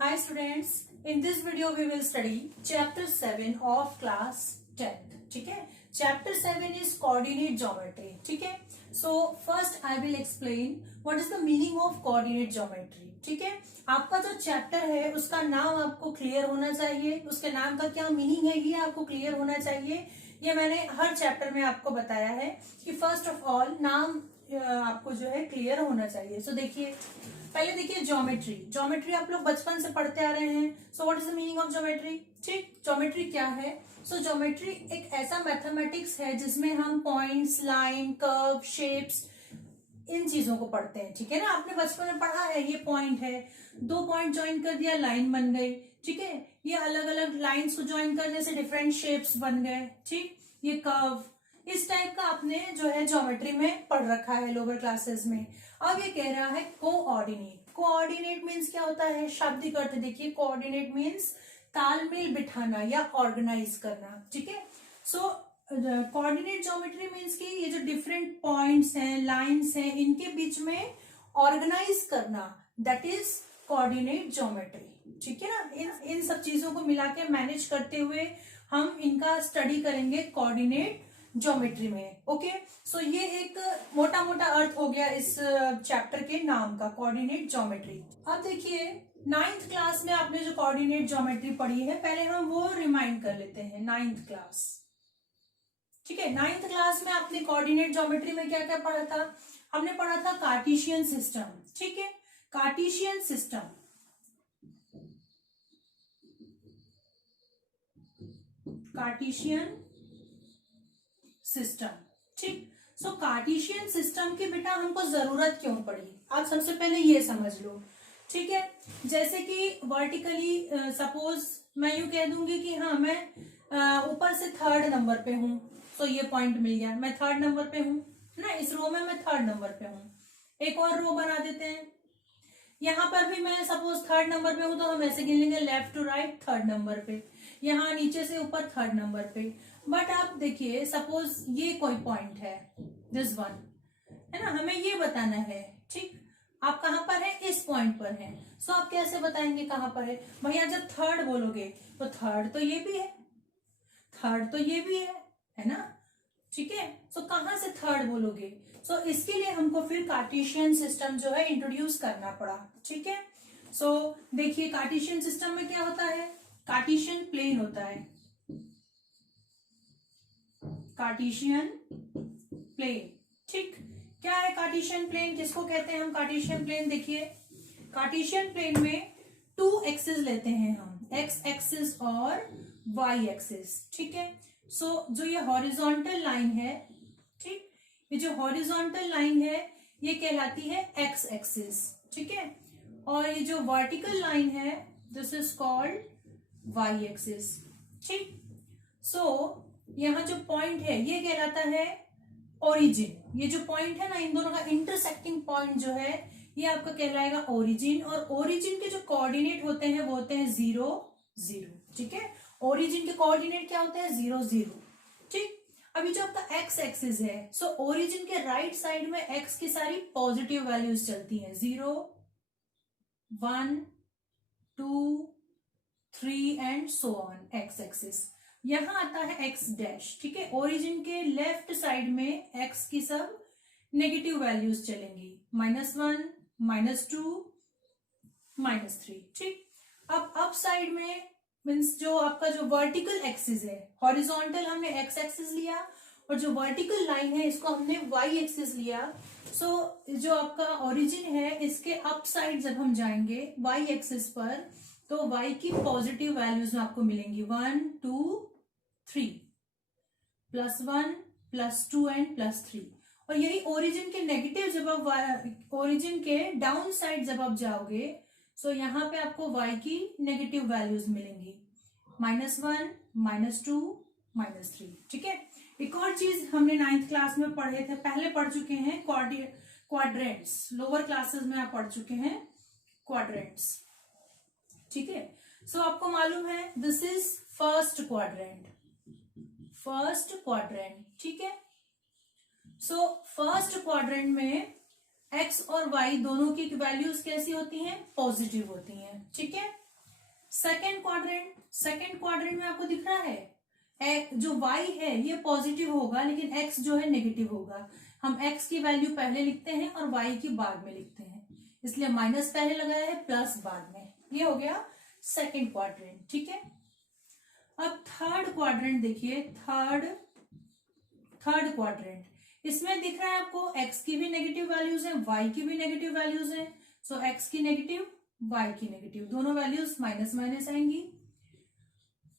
Hi students, in this video we will study chapter 7 of class 10th. ठीक है, chapter 7 is coordinate geometry. ठीक है, so first I will explain what is the meaning of coordinate geometry. ठीक है, आपका जो chapter है उसका नाम आपको क्लियर होना चाहिए, उसके नाम का क्या मीनिंग है ये आपको क्लियर होना चाहिए. ये मैंने हर चैप्टर में आपको बताया है कि फर्स्ट ऑफ ऑल नाम आपको जो है क्लियर होना चाहिए. सो देखिए, पहले देखिए ज्योमेट्री आप लोग बचपन से पढ़ते आ रहे हैं. So what is the meaning of geometry. ठीक, ज्योमेट्री क्या है. सो ज्योमेट्री एक ऐसा मैथमेटिक्स है जिसमें हम पॉइंट्स, लाइन, कर्व, शेप्स, इन चीजों को पढ़ते हैं. ठीक है ना, आपने बचपन में पढ़ा है. ये पॉइंट है, दो पॉइंट ज्वाइन कर दिया, लाइन बन गई. ठीक है, ये अलग अलग लाइन्स को ज्वाइन करने से डिफरेंट शेप्स बन गए. ठीक, ये कर्व, इस टाइप का आपने जो है ज्योमेट्री में पढ़ रखा है लोअर क्लासेस में. अब ये कह रहा है कोऑर्डिनेट. कोऑर्डिनेट मीन्स क्या होता है, शाब्दिक अर्थ देखिए. कोऑर्डिनेट मीन्स तालमेल बिठाना या ऑर्गेनाइज करना. ठीक है, सो कोऑर्डिनेट ज्योमेट्री मीन्स कि ये जो डिफरेंट पॉइंट्स हैं, लाइंस हैं, इनके बीच में ऑर्गेनाइज करना, दैट इज कोऑर्डिनेट ज्योमेट्री. ठीक है ना, इन सब चीजों को मिला के मैनेज करते हुए हम इनका स्टडी करेंगे कोऑर्डिनेट ज्योमेट्री में. ओके, सो ये एक मोटा मोटा अर्थ हो गया इस चैप्टर के नाम का, कोऑर्डिनेट ज्योमेट्री. अब देखिए, 9th क्लास में आपने जो कोऑर्डिनेट ज्योमेट्री पढ़ी है, पहले हम वो रिमाइंड कर लेते हैं. 9th क्लास, ठीक है, 9th क्लास में आपने कोऑर्डिनेट ज्योमेट्री में क्या क्या पढ़ा था. हमने पढ़ा था कार्टेशियन सिस्टम. ठीक है, कार्टेशियन सिस्टम, कार्टेशियन सिस्टम. ठीक, सो कार्टेशियन सिस्टम की बेटा हमको जरूरत क्यों पड़ी, आप सबसे पहले ये समझ लो. ठीक है, जैसे कि वर्टिकली सपोज मैं यूं कह दूंगी कि हाँ मैं ऊपर से 3rd नंबर पे हूं, तो ये पॉइंट मिल गया, मैं 3rd नंबर पे हूं ना, इस रो में मैं 3rd नंबर पे हूं. एक और रो बना देते हैं, यहां पर भी मैं सपोज 3rd नंबर पे हूं, तो हम ऐसे गिन लेंगे left to right 3rd number पे, यहाँ नीचे से ऊपर 3rd नंबर पे. बट आप देखिए, सपोज ये कोई पॉइंट है, दिस वन है ना, हमें ये बताना है. ठीक, आप कहां पर है, इस पॉइंट पर है. सो आप कैसे बताएंगे कहां पर है भैया. जब 3rd बोलोगे तो 3rd तो ये भी है, 3rd तो ये भी है ना. ठीक है, सो कहां से 3rd बोलोगे. सो इसके लिए हमको फिर कार्टेशियन सिस्टम जो है इंट्रोड्यूस करना पड़ा. ठीक है, सो देखिए कार्टेशियन सिस्टम में क्या होता है, कार्टेशियन प्लेन होता है. कार्टेशियन प्लेन, ठीक, क्या है कार्टेशियन प्लेन, किसको कहते हैं हम कार्टेशियन प्लेन. देखिए, कार्टेशियन प्लेन में 2 एक्सिस लेते हैं हम, एक्स एक्सिस और वाई एक्सिस. ठीक है, सो जो ये हॉरिजॉन्टल लाइन है, ठीक, ये जो हॉरिजॉन्टल लाइन है ये कहलाती है एक्स एक्सिस. ठीक है, और ये जो वर्टिकल लाइन है this is called Y axis. ठीक, सो यहाँ जो पॉइंट है ये कहलाता है ओरिजिन. ये जो पॉइंट है ना, इन दोनों का इंटरसेक्टिंग पॉइंट जो है ये आपका कहलाएगा ओरिजिन. और ओरिजिन के जो कोऑर्डिनेट होते हैं वो होते हैं 0 0. ठीक है, ओरिजिन के कोऑर्डिनेट क्या होते हैं, 0 0. ठीक, अभी जो आपका एक्स एक्सिस है, सो ओरिजिन के राइट साइड में एक्स की सारी पॉजिटिव वैल्यूज चलती हैं, 0 1 2 3 and so on. X axis यहां आता है एक्स डैश. ठीक है, ओरिजिन के लेफ्ट साइड में एक्स की सब नेगेटिव वैल्यूज चलेंगी, -1 -2 -3. ठीक, अब अप साइड में मीन्स जो आपका जो वर्टिकल एक्सिस है, हॉरिजॉन्टल हमने एक्स एक्सिस लिया और जो वर्टिकल लाइन है इसको हमने वाई एक्सिस लिया. सो जो आपका ओरिजिन है इसके अप साइड जब हम जाएंगे वाई एक्सिस पर, तो वाई की पॉजिटिव वैल्यूज आपको मिलेंगी 1 2 3 +1 +2 एंड +3. और यही ओरिजिन के नेगेटिव जब आप ओरिजिन के डाउन साइड जब आप जाओगे, सो यहाँ पे आपको y की नेगेटिव वैल्यूज मिलेंगी, -1 -2 -3. ठीक है, एक और चीज हमने 9th क्लास में पढ़े थे, पहले पढ़ चुके हैं, क्वाड्रेंट्स. लोअर क्लासेस में आप पढ़ चुके हैं क्वाड्रेंट्स. ठीक है, सो आपको मालूम है दिस इज फर्स्ट क्वाड्रेंट. ठीक है, सो फर्स्ट क्वाड्रेंट में एक्स और वाई दोनों की वैल्यूज कैसी होती हैं, पॉजिटिव होती हैं. ठीक है, सेकेंड क्वाड्रेंट में आपको दिख रहा है जो y है ये पॉजिटिव होगा, लेकिन x जो है नेगेटिव होगा। हम x की वैल्यू पहले लिखते हैं और y की बाद में लिखते हैं, इसलिए माइनस पहले लगाया है, प्लस बाद में। ये हो गया सेकेंड क्वाड्रेंट। ठीक है, अब थर्ड क्वाड्रेंट देखिए। थर्ड क्वाड्रेंट, इसमें दिख रहा है आपको x की भी नेगेटिव वैल्यूज हैं, y की भी नेगेटिव वैल्यूज हैं। सो x की नेगेटिव, y की नेगेटिव, दोनों वैल्यूज माइनस माइनस आएंगी।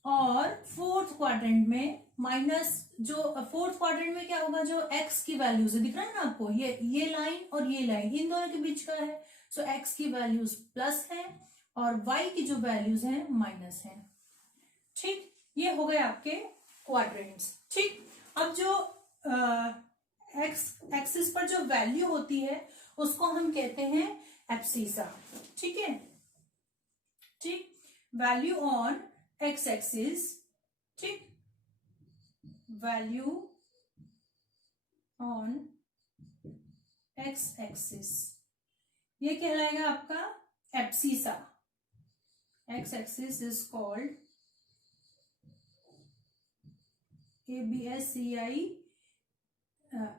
और फोर्थ क्वाड्रेंट में फोर्थ क्वाड्रेंट में क्या होगा, जो x की वैल्यूज है, दिख रहा है ना आपको, ये लाइन और ये लाइन इन दोनों के बीच का है। सो x की वैल्यूज प्लस है और y की जो वैल्यूज हैं माइनस है। ठीक, ये हो गए आपके क्वाड्रेंट्स। ठीक, अब जो एक्सिस पर जो वैल्यू होती है उसको हम कहते हैं एब्सिसा। ठीक है, ठीक, वैल्यू ऑन एक्स एक्सिस। ठीक, वैल्यू ऑन एक्स एक्सिस ये कहलाएगा आपका abscissa. X axis is called ABSCI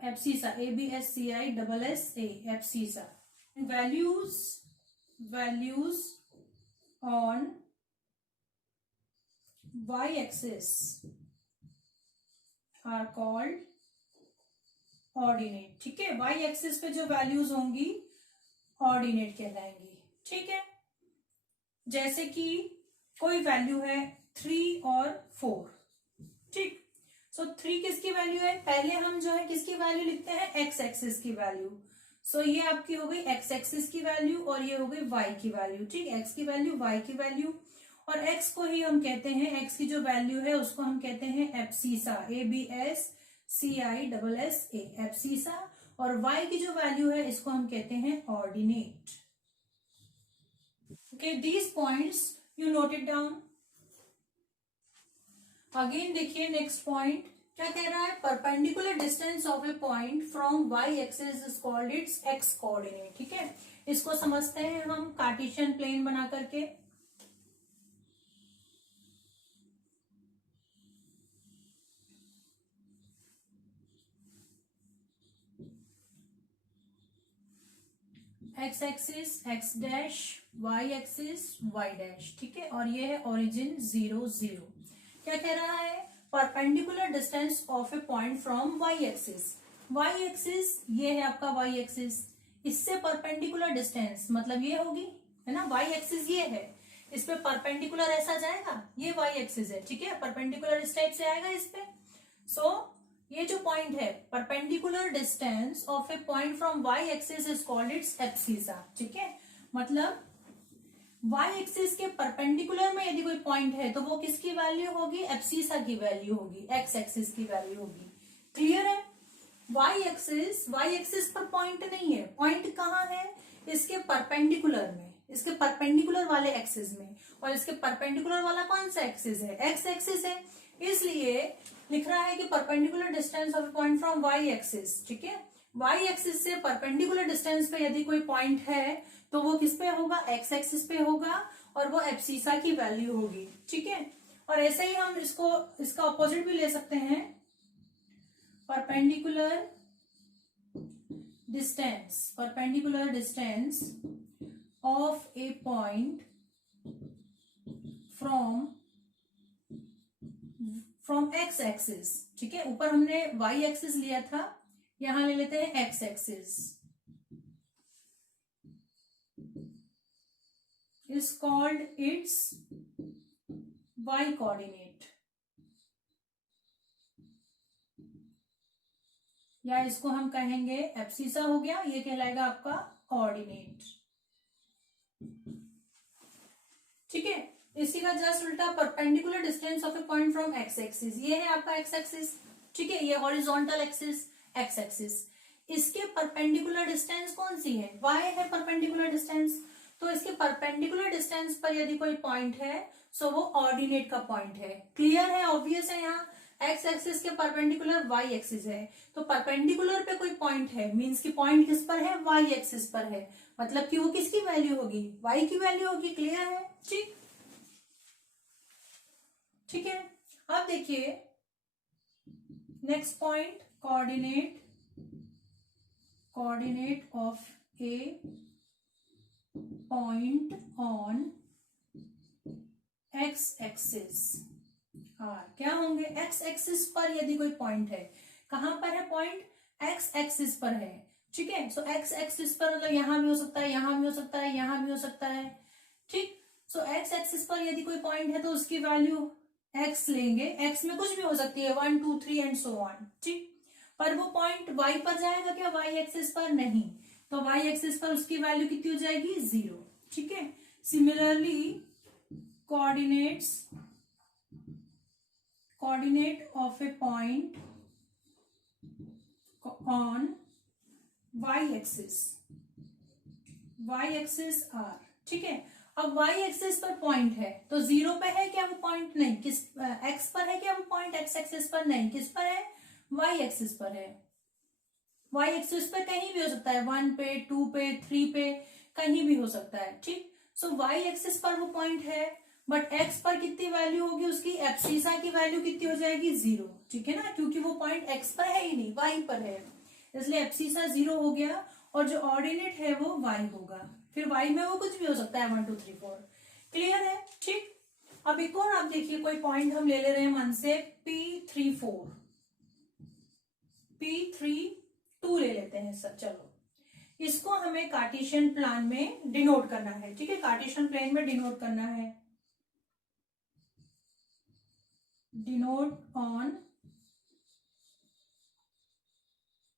abscissa, ABSCI SSA abscissa. values on y axis are called ordinate. ठीक है, y एक्सिस पे जो वैल्यूज होंगी ऑर्डिनेट कहलाएंगी। ठीक है, जैसे कि कोई वैल्यू है 3 और 4। ठीक, सो 3 किसकी वैल्यू है, पहले हम जो है किसकी वैल्यू लिखते हैं, एक्स एक्सिस की वैल्यू। सो ये आपकी हो गई एक्स एक्सिस की वैल्यू और ये हो गई वाई की वैल्यू। ठीक, एक्स की वैल्यू, वाई की वैल्यू, और एक्स को ही हम कहते हैं, एक्स की जो वैल्यू है उसको हम कहते हैं एब्सिसा, ABSCI एब्सिसा, और वाई की जो वैल्यू है इसको हम कहते हैं ordinate. Okay, these points you note it down. Again देखिए नेक्स्ट पॉइंट क्या कह रहा है, perpendicular distance of a point from Y axis is called its X coordinate. ठीक है, इसको समझते हैं हम कार्टेशियन प्लेन बना करके। X axis X dash, Y axis Y dash. ठीक है, और ये है ओरिजिन 0 0। क्या कह रहा है, perpendicular distance of a point from Y axis. Y axis ये है आपका वाई एक्सिस, इससे परपेंडिकुलर डिस्टेंस मतलब ये होगी, है ना, वाई एक्सिस ये है, इस पे परपेंडिकुलर ऐसा जाएगा, ये वाई एक्सिस है। ठीक है, परपेंडिकुलर इस टाइप से आएगा इस पे। सो ये जो पॉइंट है, perpendicular distance of a point from Y axis is called its abscissa. ठीक है, मतलब वाई एक्सिस के परपेंडिकुलर में यदि कोई पॉइंट है तो वो किसकी वैल्यू होगी, एब्सिसा की वैल्यू होगी, एक्स एक्सिस की वैल्यू होगी। क्लियर है, वाई एक्सिस पर पॉइंट नहीं है, पॉइंट कहाँ है, इसके परपेंडिकुलर में, इसके परपेंडिकुलर वाले एक्सिस में, और इसके परपेंडिकुलर वाला कौन सा एक्सिस है, एक्स एक्सिस है, इसलिए लिख रहा है कि perpendicular distance of point from Y axis. ठीक है, वाई एक्सिस से परपेंडिकुलर डिस्टेंस पे यदि कोई पॉइंट है तो वो किस पे होगा, एक्स एक्सिस पे होगा, और वो एब्सिसा की वैल्यू होगी। ठीक है, और ऐसे ही हम इसका ऑपोजिट भी ले सकते हैं, perpendicular distance of a point from x axis. ठीक है, ऊपर हमने वाई एक्सिस लिया था, यहां ले लेते हैं X axis, is called its Y coordinate, या इसको हम कहेंगे एब्सिसा हो गया, ये कहलाएगा आपका ऑर्डिनेट। ठीक है, इसी का जस्ट उल्टा perpendicular distance of a point from x axis, ये है आपका एक्स एक्सिस। ठीक है, ये हॉरिजॉन्टल एक्सिस एक्स एक्सिस, इसके परपेंडिकुलर डिस्टेंस कौन सी है, वाई है परपेंडिकुलर डिस्टेंस, तो इसके परपेंडिकुलर डिस्टेंस पर यदि कोई पॉइंट है सो वो ऑर्डिनेट का पॉइंट है। क्लियर है, ऑब्वियस है, यहाँ एक्स एक्सिस के परपेंडिकुलर वाई एक्सिस है, तो परपेंडिकुलर पे कोई पॉइंट है मींस की पॉइंट किस पर है, वाई एक्सिस पर है, मतलब कि वो किसकी वैल्यू होगी, वाई की वैल्यू होगी। क्लियर है, ठीक। ठीक है, अब देखिए next point, coordinate of a point on X axis are. क्या होंगे, एक्स एक्सिस पर यदि कोई पॉइंट है, कहां पर है पॉइंट, एक्स एक्सिस पर है, ठीक है। सो एक्स एक्सिस पर मतलब यहां भी हो सकता है, यहां भी हो सकता है, यहां भी हो सकता है, ठीक। सो एक्स एक्सिस पर यदि कोई पॉइंट है तो उसकी वैल्यू एक्स लेंगे, एक्स में कुछ भी हो सकती है, 1 2 3 एंड सो ऑन, ठीक। पर वो पॉइंट वाई पर जाएगा क्या, वाई एक्सिस पर नहीं, तो वाई एक्सिस पर उसकी वैल्यू कितनी हो जाएगी, 0, ठीक है। Similarly coordinate of a point on Y axis are, ठीक है। अब वाई एक्सिस पर पॉइंट है तो 0 पे है क्या वो पॉइंट, नहीं, किस एक्स पर है क्या वो पॉइंट, एक्स एक्सिस पर नहीं, किस पर है, वाई एक्सिस पर है। वाई एक्सिस पर कहीं भी हो सकता है, 1 पे, 2 पे, 3 पे, कहीं भी हो सकता है, ठीक। सो वाई एक्सिस पर वो पॉइंट है, बट एक्स पर कितनी वैल्यू होगी उसकी, एब्सिसा की वैल्यू कितनी हो जाएगी, 0, ठीक है ना, क्योंकि वो पॉइंट एक्स पर है ही नहीं, वाई पर है, इसलिए एब्सिसा 0 हो गया, और जो ऑर्डिनेट है वो वाई होगा। फिर वाई में वो कुछ भी हो सकता है, 1 2 3 4, क्लियर है, ठीक। अब एक और आप देखिए, कोई पॉइंट हम ले रहे हैं मन से P3 4, P3 2 ले लेते हैं सर, चलो इसको हमें कार्टेशियन प्लान में डिनोट करना है, ठीक है, कार्टेशियन प्लेन में डिनोट करना है, डिनोट ऑन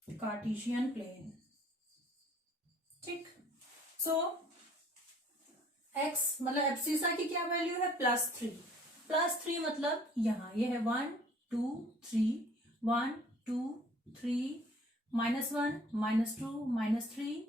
कार्टेशियन प्लेन, ठीक। सो एक्स मतलब एब्सिसा की क्या वैल्यू है, +3 मतलब यहां ये है 1 2 3 1 2 3 -1 -2 -3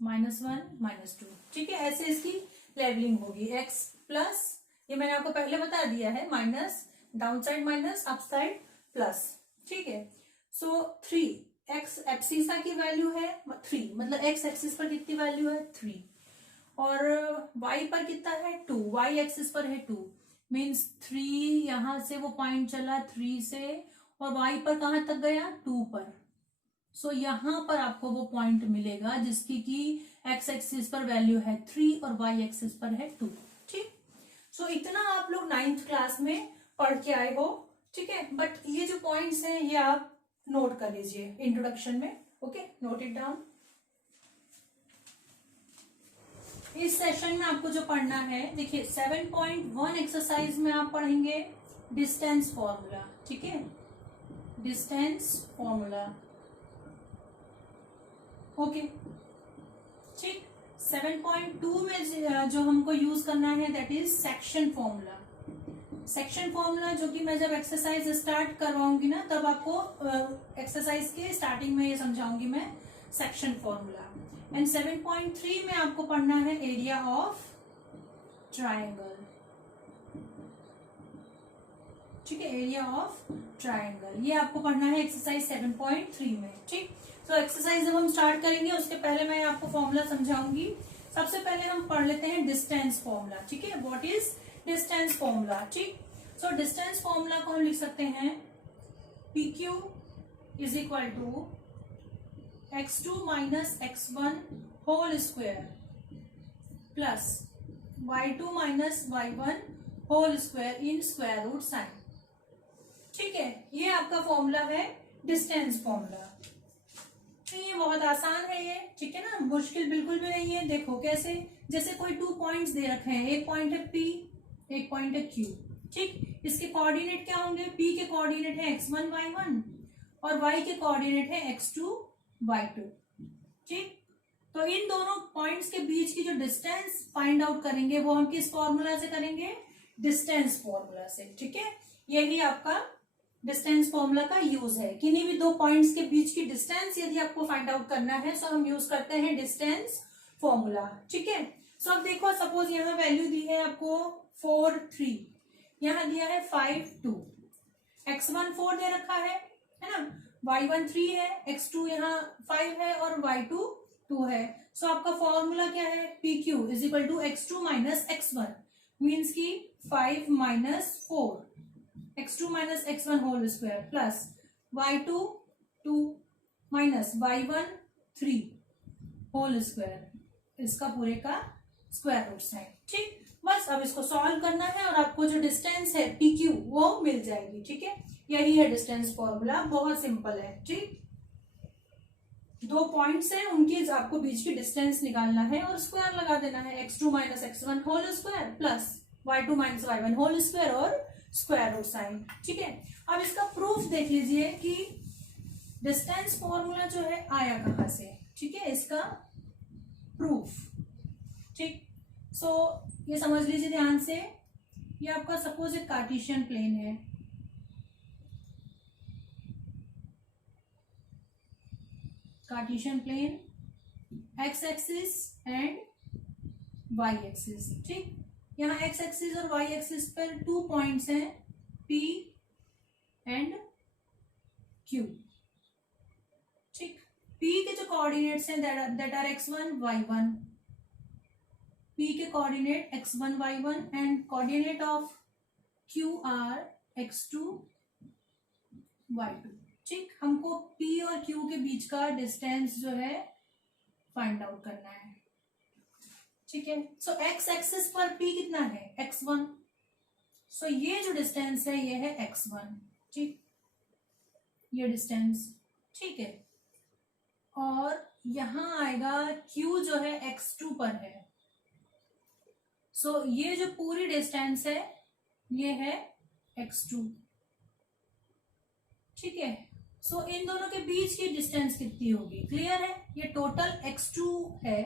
-1 -2, ठीक है, ऐसे इसकी लेवलिंग होगी, एक्स प्लस, ये मैंने आपको पहले बता दिया है, minus, down side minus, up side plus, ठीक है। सो 3 एक्स एब्सिसा की वैल्यू है 3, मतलब एक्स एक्सिस पर कितनी वैल्यू है 3, और y पर कितना है 2, y एक्सिस पर है 2, मीन्स 3 यहां से वो पॉइंट चला 3 से, और y पर कहां तक गया 2 पर। सो यहां पर आपको वो पॉइंट मिलेगा जिसकी की x एक्सिस पर वैल्यू है 3 और y एक्सिस पर है 2, ठीक। सो इतना आप लोग 9th क्लास में पढ़ के आए हो, ठीक है, बट ये जो पॉइंट्स हैं ये आप नोट कर लीजिए इंट्रोडक्शन में, ओके, नोट इट डाउन। इस सेशन में आपको जो पढ़ना है, देखिए 7.1 एक्सरसाइज में आप पढ़ेंगे डिस्टेंस फॉर्मूला, ठीक है, डिस्टेंस फॉर्मूला, ओके, ठीक। 7.2 में जो हमको यूज करना है that is section formula. Section formula जो कि मैं जब एक्सरसाइज स्टार्ट करवाऊंगी ना तब आपको एक्सरसाइज के स्टार्टिंग में ये समझाऊंगी मैं सेक्शन फॉर्मूला। एंड 7.3 में आपको पढ़ना है एरिया ऑफ ट्राइंगल, ठीक है, एरिया ऑफ ट्राइंगल, ये आपको पढ़ना है एक्सरसाइज 7.3 में, ठीक। तो एक्सरसाइज जब हम स्टार्ट करेंगे उसके पहले मैं आपको फॉर्मूला समझाऊंगी। सबसे पहले हम पढ़ लेते हैं डिस्टेंस फॉर्मूला, ठीक है, व्हाट इज डिस्टेंस फॉर्मूला, ठीक। सो डिस्टेंस फॉर्मूला को हम लिख सकते हैं PQ is equal to x2 minus x1 whole square plus y2 minus y1 whole square in square root sign, ठीक है, ये आपका फॉर्मूला है डिस्टेंस फॉर्मूला। ये बहुत आसान है ये, ठीक है ना, मुश्किल बिल्कुल भी नहीं है। देखो कैसे, जैसे कोई 2 पॉइंट्स दे रखे हैं, एक पॉइंट है P, एक पॉइंट है Q, ठीक। इसके कोऑर्डिनेट क्या होंगे, P के कोऑर्डिनेट है x1 y1 और y के कोऑर्डिनेट है x2 y2, ठीक। तो इन दोनों पॉइंट्स के बीच की जो डिस्टेंस फाइंड आउट करेंगे वो हम किस फॉर्मूला से करेंगे, डिस्टेंस फॉर्मूला से, ठीक है। यही आपका डिस्टेंस फॉर्मूला का यूज है, किन्हीं भी 2 पॉइंट्स के बीच की डिस्टेंस यदि आपको फाइंड आउट करना है तो हम यूज करते हैं डिस्टेंस फॉर्मूला, ठीक है। सो अब देखो, सपोज यहाँ वैल्यू दी है आपको 4 3, यहाँ दिया है 5 2, x1 4 दे रखा है ना, y1 3 है, x2 यहाँ 5 है और y2 2 है। सो आपका फॉर्मूला क्या है, PQ is equal to x2 minus x1, means की 5 minus 4, x2 minus x1 whole square plus y2 2 minus y1 3 whole square, इसका पूरे का स्क्वायर रूट साइन। ठीक, बस अब इसको सॉल्व करना है और आपको जो डिस्टेंस है PQ वो मिल जाएगी। ठीक है, यही है डिस्टेंस फॉर्मूला, बहुत सिंपल है। ठीक, दो पॉइंट्स हैं, उनके आपको बीच की डिस्टेंस निकालना है और स्क्वायर लगा देना है। x2 minus x1 whole square plus y2 minus y1 whole square और स्क्वायर रूट साइन। ठीक है, अब इसका प्रूफ देख लीजिए कि डिस्टेंस फॉर्मूला जो है आया कहां से। ठीक है, इसका प्रूफ। ठीक, सो ये समझ लीजिए ध्यान से, ये आपका सपोज एक कार्टेशियन प्लेन है। Cartesian plane, X axis and Y axis. ठीक, यहाँ एक्स एक्सिस और वाई एक्सिस पर 2 पॉइंट्स हैं, P एंड Q। ठीक, P के जो कोऑर्डिनेट्स हैं that are x1 y1, P के coordinate x1 y1 and coordinate of Q are x2 y2। ठीक, हमको P और Q के बीच का डिस्टेंस जो है फाइंड आउट करना है। ठीक है, सो एक्स एक्सिस पर P कितना है x1, सो ये जो डिस्टेंस है ये है x1। ठीक, ये डिस्टेंस। ठीक है, और यहां आएगा Q जो है x2 पर है, सो ये जो पूरी डिस्टेंस है ये है x2। ठीक है, सो इन दोनों के बीच की डिस्टेंस कितनी होगी, क्लियर है। ये टोटल x2 है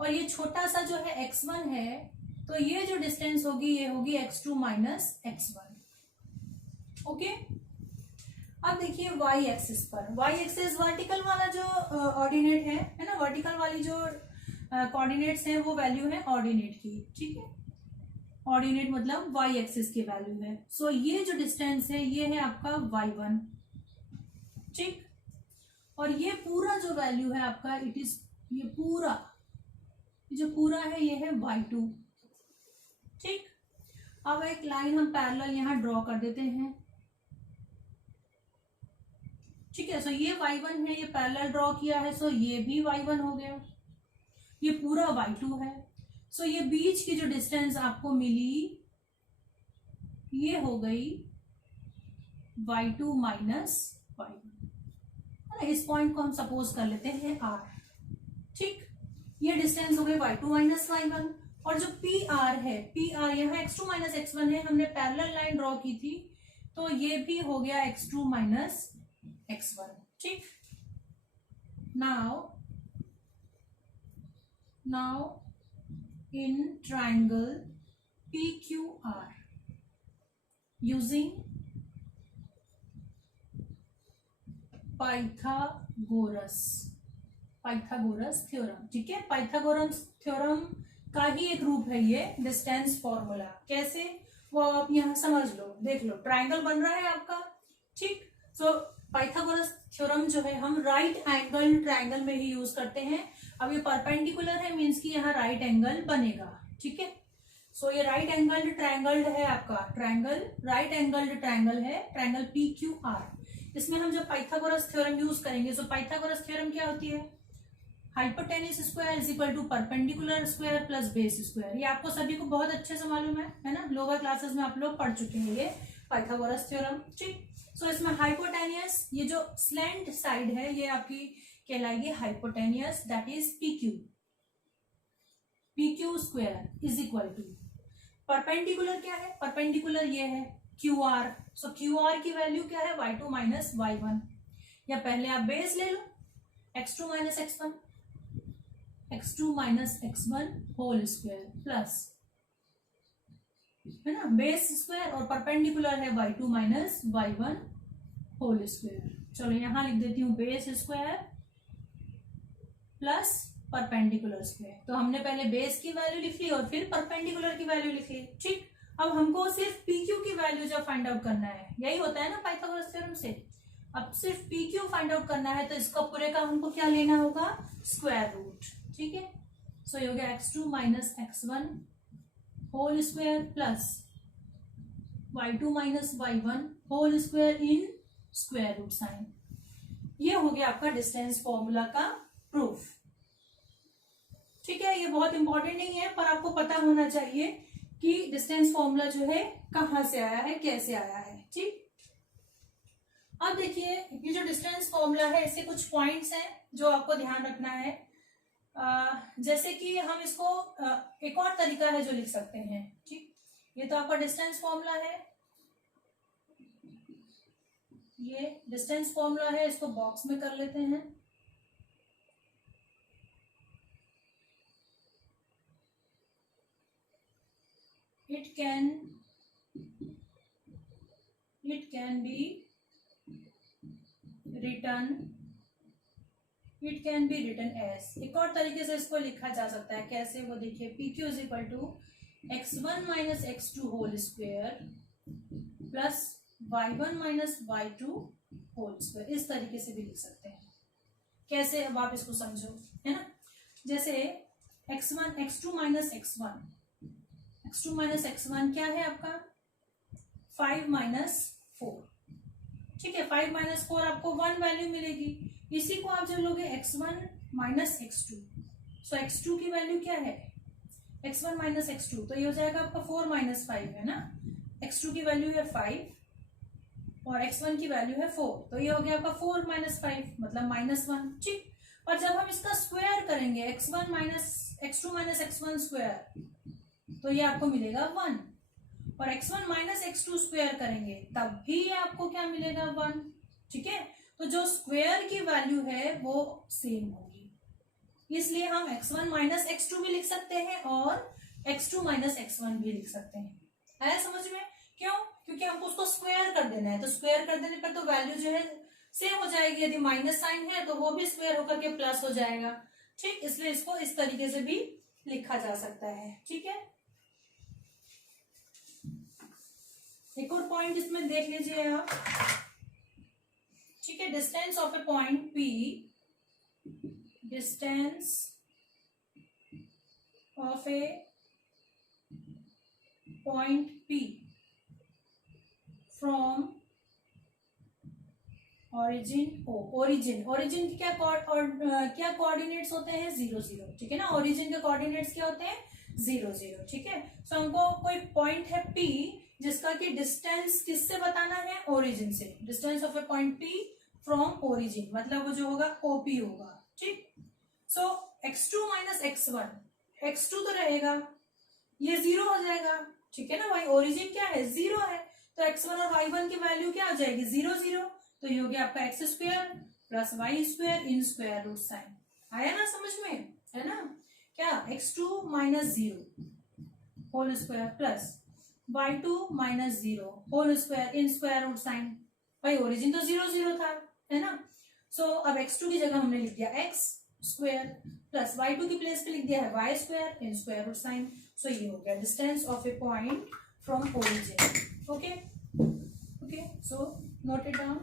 और ये छोटा सा जो है x1 है, तो ये जो डिस्टेंस होगी ये होगी x2 माइनस x1। ओके, अब देखिए y एक्सिस पर, y एक्सिस वर्टिकल वाला जो ऑर्डिनेट है ना, वर्टिकल वाली जो कोऑर्डिनेट्स हैं वो वैल्यू है ऑर्डिनेट की। ठीक है, ऑर्डिनेट मतलब y एक्सिस की वैल्यू है। सो ये जो डिस्टेंस है ये है आपका y1। ठीक, और ये पूरा जो वैल्यू है आपका इट इज, ये पूरा जो पूरा है ये है y2। ठीक, अब एक लाइन हम पैरेलल यहां ड्रॉ कर देते हैं। ठीक है, सो ये y1 है, ये पैरेलल ड्रॉ किया है, सो ये भी y1 हो गया, ये पूरा y2 है। सो ये बीच की जो डिस्टेंस आपको मिली ये हो गई y2 माइनस y1। इस पॉइंट को हम सपोज कर लेते हैं r। ठीक, ये डिस्टेंस हो गई y2 माइनस y1, और जो PR है, PR यहाँ x2 माइनस x1 है, हमने पैरेलल लाइन ड्रॉ की थी, तो ये भी हो गया x2 माइनस x1। ठीक, now in triangle PQR using Pythagoras theorem. ठीक है, पाइथागोरस थ्योरम का ही एक रूप है ये डिस्टेंस फॉर्मूला। कैसे, वो आप यहाँ समझ लो, देख लो, ट्राइंगल बन रहा है आपका। ठीक, सो पाइथागोरस थ्योरम जो है हम राइट एंगल ट्राइंगल में ही यूज करते हैं। अब ये परपेंडिकुलर है, मीन्स कि यहाँ राइट एंगल बनेगा। ठीक है, सो ये राइट एंगल्ड ट्राइंगल है आपका, ट्राइंगल राइट एंगल्ड ट्राइंगल है, ट्राइंगल PQR। इसमें हम जब पाइथागोरस थ्योरम यूज करेंगे, सो पाइथागोरस थ्योरम क्या होती है, hypotenuse square is equal to perpendicular square plus base square. ये आपको सभी को बहुत अच्छे से मालूम है ना, लोअर क्लासेस में आप लोग पढ़ चुके हैं ये पाइथागोरस थ्योरम। ठीक, सो इसमें हाइपोटेन्यूज, ये जो स्लैंट साइड है ये आपकी कहलाएगी hypotenuse, that is PQ square is equal to perpendicular. क्या है परपेंडिकुलर, ये है QR। सो QR की वैल्यू क्या है, y2 माइनस y1, या पहले आप बेस ले लो x2 minus x1, x2 minus x1 whole square plus, है ना, बेस स्क्वायर, और परपेंडिकुलर है y2 minus y1 whole square. चलो यहां लिख देती हूँ base square plus perpendicular square. तो हमने पहले बेस की वैल्यू लिख ली और फिर परपेंडिकुलर की वैल्यू लिख ली। ठीक, अब हमको सिर्फ PQ की वैल्यू जब फाइंड आउट करना है, यही होता है ना पाइथागोरस थ्योरम से, अब सिर्फ PQ फाइंड आउट करना है, तो इसका पूरे का हमको क्या लेना होगा, स्क्वायर रूट। ठीक है, सो ये हो गया x2 minus x1 whole square plus y2 minus y1 whole square in square root sign. ये हो गया आपका डिस्टेंस फॉर्मूला का प्रूफ। ठीक है, ये बहुत इंपॉर्टेंट नहीं है पर आपको पता होना चाहिए कि डिस्टेंस फॉर्मूला जो है कहाँ से आया है, कैसे आया है। ठीक, अब देखिए ये जो डिस्टेंस फॉर्मूला है इसके कुछ पॉइंट्स हैं जो आपको ध्यान रखना है। जैसे कि हम इसको एक और तरीका है जो लिख सकते हैं। ठीक, ये तो आपका डिस्टेंस फॉर्मूला है, ये डिस्टेंस फॉर्मूला है, इसको बॉक्स में कर लेते हैं। it can be written as, एक और तरीके से इसको लिखा जा सकता है। कैसे, वो देखिए, PQ is equal to x1 minus x2 whole square plus y1 minus y2 whole square. इस तरीके से भी लिख सकते हैं। कैसे, अब आप इसको समझो, है ना। जैसे x2 माइनस x1 क्या है आपका 5 माइनस 4। ठीक है, 5 माइनस 4 आपको 1 वैल्यू मिलेगी। इसी को आप जब लोगे x1 माइनस x2, सो x2 की वैल्यू क्या है x1 माइनस x2, तो ये हो जाएगा आपका 4 माइनस 5, है ना। x2 की वैल्यू है 5 और x1 की वैल्यू है 4, तो ये हो गया आपका 4 माइनस 5 मतलब -1। ठीक, और जब हम इसका स्क्वायर करेंगे x2 माइनस x1 स्क्वायर, तो ये आपको मिलेगा 1, और x1 माइनस x2 स्क्वायर करेंगे तब भी आपको क्या मिलेगा 1। ठीक है, तो जो स्क्वायर की वैल्यू है वो सेम होगी, इसलिए हम x1 माइनस x2 भी लिख सकते हैं और x2 माइनस x1 भी लिख सकते हैं। है समझ में? क्यों? क्योंकि हमको उसको स्क्वायर कर देना है, तो स्क्वायर कर देने पर तो वैल्यू जो है सेम हो जाएगी। यदि माइनस साइन है तो वो भी स्क्वायर होकर के प्लस हो जाएगा। ठीक, इसलिए इसको इस तरीके से भी लिखा जा सकता है। ठीक है, एक और पॉइंट इसमें देख लीजिए आप। ठीक है, distance of a point P, distance of a point P from origin O। Origin की क्या कोऑर्डिनेट्स होते हैं 0 0। ठीक है ना, ओरिजिन के कोऑर्डिनेट्स क्या होते हैं 0 0। ठीक है, सो हमको कोई पॉइंट है P जिसका कि डिस्टेंस किससे बताना है, ओरिजिन से। Distance of a point P from origin मतलब वो जो होगा OP होगा। ठीक, सो x2 माइनस x1 तो रहेगा, ये 0 हो जाएगा। ठीक है ना, भाई ओरिजिन क्या है 0 है, तो x1 और y1 की वैल्यू क्या हो जाएगी 0 0, तो ये हो गया आपका x square plus y square in square root sign. आया ना समझ में, है ना। क्या x2 minus 0 whole square plus y2 minus 0 whole square in square root sign. भाई ओरिजिन तो 0 0 था, है ना। सो अब x2 की जगह हमने लिख दिया x स्क्वायर प्लस y2 की प्लेस पे लिख दिया है y square in square root sine. So ये हो गया distance of a point from origin. Okay, so note it down.